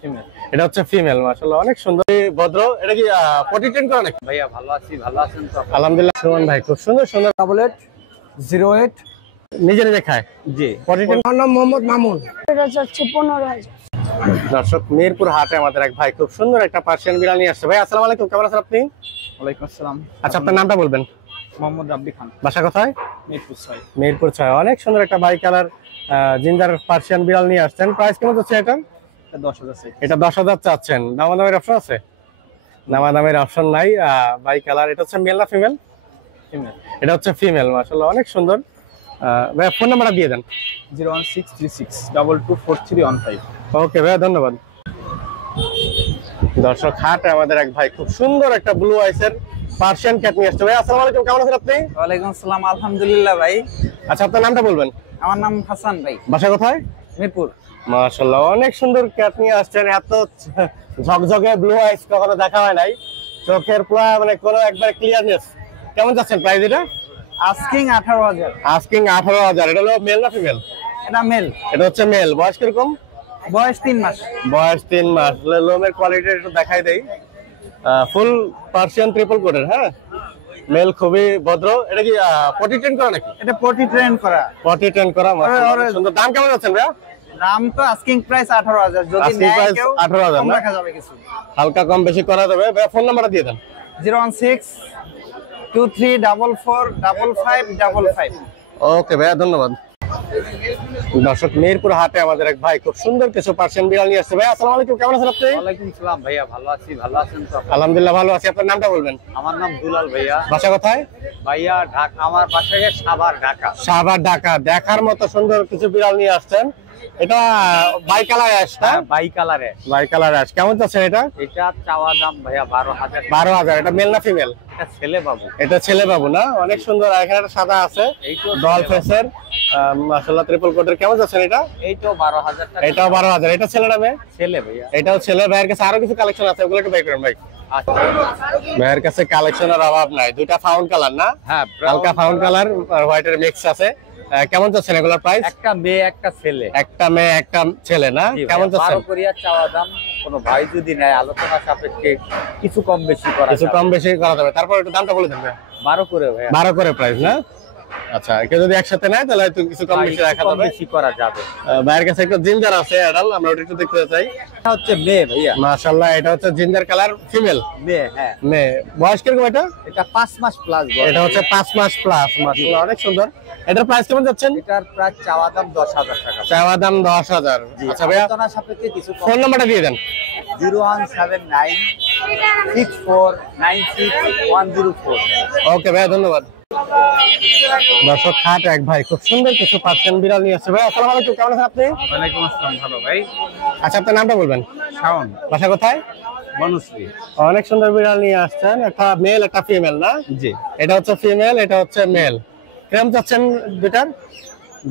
Female. এটা হচ্ছে female, মাশাআল্লাহ অনেক সুন্দর ভদ্র। এটা কি পটি ট্রেন করা নাকি? ভাইয়া ভালো আছি, ভালো আছেন তো? আলহামদুলিল্লাহ। সুমন ভাই খুব সুন্দর সুন্দর 8808 নিজে নিজে খায়। জি। Potty train. আমার নাম মোহাম্মদ মামুন। এটা হচ্ছে 15,000। দর্শক, মিরপুর হাটে আমাদের এক ভাই খুব সুন্দর একটা পার্সিয়ান বিড়াল নিয়ে আসছে। ভাই আসসালামু আলাইকুম, কেমন আছেন আপনি? ওয়ালাইকুম আসসালাম। আচ্ছা, আপনার নামটা বলবেন। মোহাম্মদ রাব্বি খান, বাসা কোথায়? মিরপুর 6। মিরপুর 6। অনেক সুন্দর একটা বাই কালার জিঞ্জার পার্সিয়ান বিড়াল নিয়ে আসছেন। প্রাইস কেমন যাচ্ছে এটা? এটা 10,000 চাই। এটা 10,000 চাচ্ছেন। দামাদামের অপশন আছে? দামাদামের অপশন নাই। By colour. এটা হচ্ছে মেল না ফিমেল? ফিমেল। এটা হচ্ছে ফিমেল, মাশাআল্লাহ অনেক সুন্দর। ভাই ফোন নাম্বারটা দিয়ে দেন। 01636224315। ওকে ভাই, ধন্যবাদ। দর্শক, হাটে আমাদের এক ভাই খুব সুন্দর একটা ব্লু আইসের পার্সিয়ান ক্যাট নিয়ে আসছে। ভাই আসসালামু আলাইকুম, কেমন আছেন আপনি? ওয়ালাইকুম আসসালাম, আলহামদুলিল্লাহ ভাই। আচ্ছা, আপনার নামটা বলবেন। আমার নাম হাসান ভাই, বাসা কোথায়? মিরপুর। মাশাআল্লাহ অনেক সুন্দর ক্যাট নিয়ে আসছেন। এত ঝকঝকে ব্লু আইস কখনো দেখা হয় নাই। চোখের পুরো মানে কোনো একবার ক্লিয়ারনেস। কেমন যাচ্ছেন প্রাইস এটা? আস্কিং 18,000। আস্কিং 18,000। এটা হলো মেল না ফিমেল? এটা মেল। এটা হচ্ছে মেল। বয়স কিরকম? বয়স 3 মাস। বয়স 3 মাস। লোমের কোয়ালিটি একটু দেখাই দেই। ফুল পার্সিয়ান ট্রিপল কোটের। হ্যাঁ, মেল খুবই ভদ্র। এটা কি পটি ট্রেন করা নাকি? এটা পটি ট্রেন করা। পটি ট্রেন করা, মাশাআল্লাহ অনেক সুন্দর। দাম কেমন যাচ্ছেন ভাইয়া? দাম তো আস্কিং প্রাইস 18,000। যদি Asking নেয় price কেউ 18,000 কম না? রাখা যাবে কিছু। হালকা কম বেশি করা যাবে। ভাইয়া ফোন নাম্বারটা দিয়ে দেন। 01623445555। ওকে ভাইয়া, ধন্যবাদ। দর্শক, মিরপুর হাটে আমাদের এক ভাই খুব সুন্দর কিছু পার্সিয়ান বিড়াল নিয়ে আসছে। ভাই আসসালামু আলাইকুম, কেমন আছেন আপনি? ওয়ালাইকুম সালাম ভাইয়া, ভালো আছি, ভালো আছেন তো? আলহামদুলিল্লাহ ভালো আছি। আপনার নামটা বলবেন। আমার নাম দুলাল ভাইয়া। বাসা কোথায়? ভাইয়া ঢাকা, আমার বাসা সাভার, ঢাকা। সাভার, ঢাকা। দেখার মতো সুন্দর কিছু বিড়াল নিয়ে আসছেন। এটা বাই কালার অ্যাশ না? বাই কালারে। By colour ash. কেমন যাচ্ছে এটা? এটা চাওয়া দাম ভাইয়া 12,000। 12,000। এটা মেল না ফিমেল? এটা ছেলে বাবু। এটা ছেলে বাবু না? অনেক সুন্দর। আর এখানে একটা সাদা আছে, এই তো ডল ফেসের, মাশাআল্লাহ ট্রিপল কোটের। কেমন যাচ্ছে এটা? এই তো 12,000 টাকা। এটাও 12,000। এটা ছেলে না মেয়ে? ছেলে ভাইয়া। এটাও ছেলে। ভাইয়ের কাছে আরো কিছু কালেকশন আছে, ওগুলো একটু বের করেন ভাই। আচ্ছা ভাইয়ের কাছে কালেকশনের অভাব নাই। দুইটা ফাউন্ড কালার না? হ্যাঁ, হালকা ফাউন্ড কালার আর হোয়াইটের মিক্স আছে। কেমন যাচ্ছে এগুলোর প্রাইস? একটা মেয়ে একটা ছেলে। একটা মেয়ে একটা ছেলে না? কেমন যাচ্ছে? 12 করিয়া চাওয়া দাম। কোনো ভাই যদি নেয় আলোচনা সাপেক্ষে কিছু কম বেশি করা কিছু কম বেশি করা যাবে। তারপর একটু দামটা বলে দেন ভাই। 12 করে ভাইয়া। 12 করে প্রাইস না? আচ্ছা, কেউ যদি একসাথে নেয় তাহলে হয়তো কিছু কম বেশি রাখা যাবে। বেশি করা যাবে। ভাইয়ের কাছে একটা জিঞ্জার আছে অ্যাডাল, আমরা ওটা একটু দেখতে চাই। এটা হচ্ছে মেয়ে ভাইয়া। মাশাআল্লাহ, এটা হচ্ছে জিঞ্জার কালার ফিমেল মেয়ে, হ্যাঁ। মেয়ে। বয়স কিরকম এটা? এটা 5 মাস প্লাস। এটা হচ্ছে 5 মাস প্লাস। মাশাআল্লাহ অনেক সুন্দর। এটার প্রাইস কেমন যাচ্ছেন? এটার প্রায় চাওয়া দাম 10,000 টাকা। চাওয়া দাম 10,000। আচ্ছা ভাইয়া, আলোচনা সাপেক্ষে কিছু কম। ফোন নাম্বারটা দিয়ে দেন। 01796496104। ওকে ভাইয়া, ধন্যবাদ। দর্শক, হাট এক ভাই খুব সুন্দর কিছু পার্সিয়ান বিড়াল নিয়ে আসছে। ভাই আসসালামু আলাইকুম, কেমন আছেন আপনি? ওয়ালাইকুম আসসালাম, ভালো ভাই। আচ্ছা, আপনার নামটা বলবেন। শাওন, বাসা কোথায়? বনশ্রী। অনেক সুন্দর বিড়াল নিয়ে আসছেন। একটা মেল একটা ফিমেল না? জি। এটা হচ্ছে ফিমেল, এটা হচ্ছে মেল। কেমন চাচ্ছেন দুটার?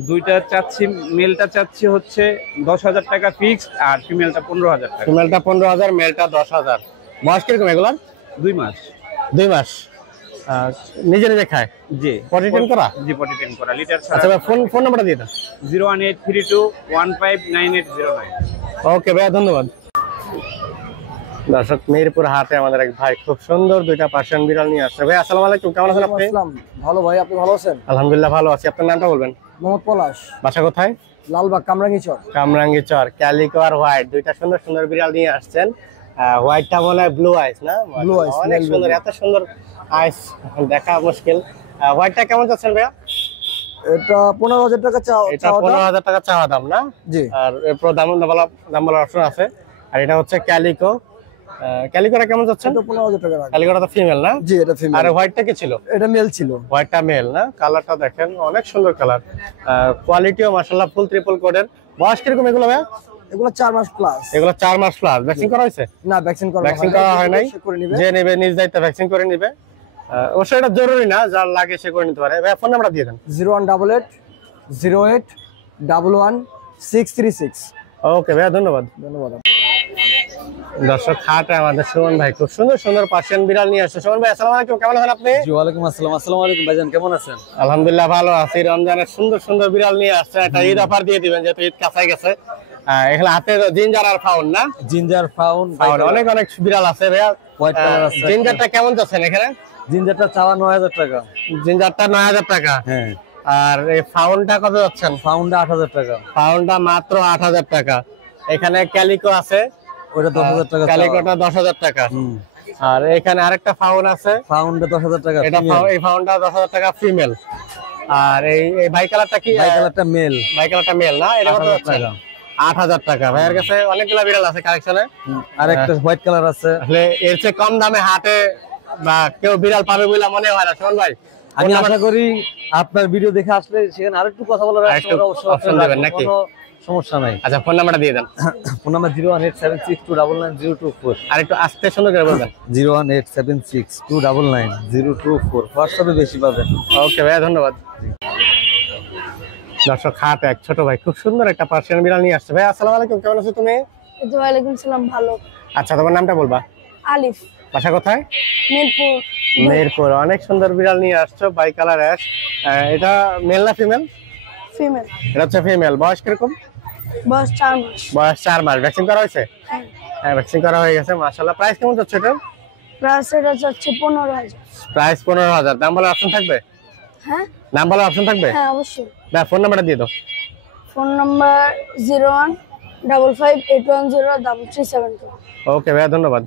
দুইটা চাচ্ছি, মেলটা চাচ্ছি হচ্ছে 10,000 টাকা ফিক্সড, আর ফিমেলটা 15,000 টাকা। ফিমেলটা 15,000, মেলটা 10,000। বয়স কিরকম এগুলার? 2 মাস। 2 মাস। নিজে নিজে খায়? জি। পটি ট্রেন করা? জি, পটি ট্রেন করা। লিটার আচ্ছা ভাই, ফোন নাম্বারটা দিয়ে দেন। 01832159809। ওকে ভাইয়া, ধন্যবাদ। দর্শক, মিরপুর হাটে আমাদের এক ভাই খুব সুন্দর দুইটা পার্সিয়ান বিড়াল নিয়ে আসছে। ভাই আসসালামু আলাইকুম, কেমন আছেন আপনি? আসসালাম, ভালো ভাই, আপনি ভালো আছেন? আলহামদুলিল্লাহ ভালো আছি। আপনার নামটা বলবেন। মোহাম্মদ পলাশ, বাসা কোথায়? লালবাগ, কামরাঙ্গীচর। কামরাঙ্গীচর। ক্যালিকো আর হোয়াইট দুইটা সুন্দর সুন্দর বিড়াল নিয়ে আসছেন। হোয়াইটটা মনে হয় ব্লু আইস না? Blue eyes, অনেক male সুন্দর। এত সুন্দর আইস দেখা মুশকিল। হোয়াইটটা কেমন যাচ্ছেন ভাইয়া? এটা 15,000 টাকা এটা 15,000 টাকা চাওয়া দাম না? জি। আর এরপর দাম বলার অপশন আছে। আর এটা হচ্ছে ক্যালিকো। ক্যালিকোটা কেমন যাচ্ছে? এটা 15,000 টাকা রাখা। ক্যালিকোটা তো ফিমেল না? জি, এটা ফিমেল। আর হোয়াইটটা কি ছিল? এটা মেল ছিল। হোয়াইটটা মেল না? কালারটা দেখেন অনেক সুন্দর কালার। কোয়ালিটিও মাশাআল্লাহ ফুল ট্রিপল কোডের। বয়স কিরকম এগুলো ভাইয়া? এগুলো 4 মাস প্লাস। এগুলো 4 মাস প্লাস। ভ্যাকসিন করা হয়েছে? না, ভ্যাকসিন করা হয় নাই। করে নিবে। যে নেবে নিজ দায়িত্বে ভ্যাকসিন করে নিবে। অবশ্যই এটা জরুরি না, যার লাগে সে করে নিতে পারে। ভাইয়া ফোন নাম্বারটা দিয়ে দেন। 01808011636। ওকে ভাইয়া, ধন্যবাদ। ধন্যবাদ। দর্শক, হাটে আমাদের সুমন ভাই খুব সুন্দর সুন্দর পার্সিয়ান বিড়াল নিয়ে আসছে। সুমন ভাই আসসালামু আলাইকুম, কেমন আছেন আপনি? জি, ওয়ালাইকুম আসসালাম। আসসালামু আলাইকুম ভাইজান, কেমন আছেন? আলহামদুলিল্লাহ ভালো আছি। রমজানের সুন্দর সুন্দর বিড়াল নিয়ে আসছে। একটা ঈদ অফার দিয়ে দিবেন, যেহেতু ঈদ কাছাই গেছে। এখানে হাতে জিঞ্জার আর ফাউন না? জিঞ্জার ফাউন ফাউন অনেক অনেক বিড়াল আছে ভাইয়া। হোয়াইট কালার আছে। জিঞ্জারটা কেমন যাচ্ছেন এখানে? জিঞ্জারটা চাওয়া 9000 টাকা। জিঞ্জারটা 9000 টাকা। হ্যাঁ। আর এই ফাউনটা কত যাচ্ছেন? ফাউন্ডটা 8000 টাকা। ফাউনটা মাত্র 8000 টাকা। এখানে ক্যালিকো আছে, ওটা 10000 টাকা। ক্যালিকোটা 10000 টাকা। আর এখানে আরেকটা ফাউন আছে, ফাউন্ডটা 10000 টাকা। এটা এই ফাউনটা 10000 টাকা ফিমেল। আর এই বাই কালারটা কি? বাই কালারটা মেল। বাই কালারটা মেল না? এটা কত 8000 যাচ্ছে? টাকা। 8000 টাকা। ভাইয়ের কাছে অনেকগুলা বিড়াল আছে কালেকশনে। আর একটা হোয়াইট কালার আছে। আসলে এর চেয়ে কম দামে হাটে বা কেউ বিড়াল পাবে বলে মনে হয় না। শোন ভাই, আমি আশা করি আপনার ভিডিও দেখে আসলে সেখানে আরেকটু কথা বলার আরেকটু option দেবেন নাকি? কোনো সমস্যা নাই। আচ্ছা ফোন নাম্বারটা দিয়ে দেন। Phone number 01876299024। আর একটু আস্তে সুন্দর করে বলবেন। 01876299024। হোয়াটসঅ্যাপে বেশি পাবেন। ওকে ভাইয়া, ধন্যবাদ। দর্শক, হাট এক ছোট ভাই খুব সুন্দর একটা পার্সিয়ান বিড়াল নিয়ে আসছে। ভাই আসসালামু আলাইকুম, কেমন আছো তুমি? ওয়ালাইকুম সালাম, ভালো। আচ্ছা, তোমার নামটা বলবা? আলিফ, বাসা কোথায়? মিরপুর। মেহেরপুর। অনেক সুন্দর বিড়াল নিয়ে আসছো, বাই কালার অ্যাশ। এটা মেল না ফিমেল? ফিমেল। এটা হচ্ছে ফিমেল। বয়স কিরকম? বয়স 4 মাস। বয়স 4 মাস। ভ্যাকসিন করা হয়েছে? হ্যাঁ। হ্যাঁ, ভ্যাকসিন করা হয়ে গেছে। মাশাআল্লাহ। প্রাইস কেমন যাচ্ছে এটা? প্রাইস এটা হচ্ছে 15000। প্রাইস 15000। দাম বলার অপশন থাকবে? হ্যাঁ নাম বলার অপশন থাকবে? হ্যাঁ অবশ্যই। না, ফোন নাম্বারটা দিয়ে দাও। Phone number 0155810337। ওকে ভাইয়া, ধন্যবাদ।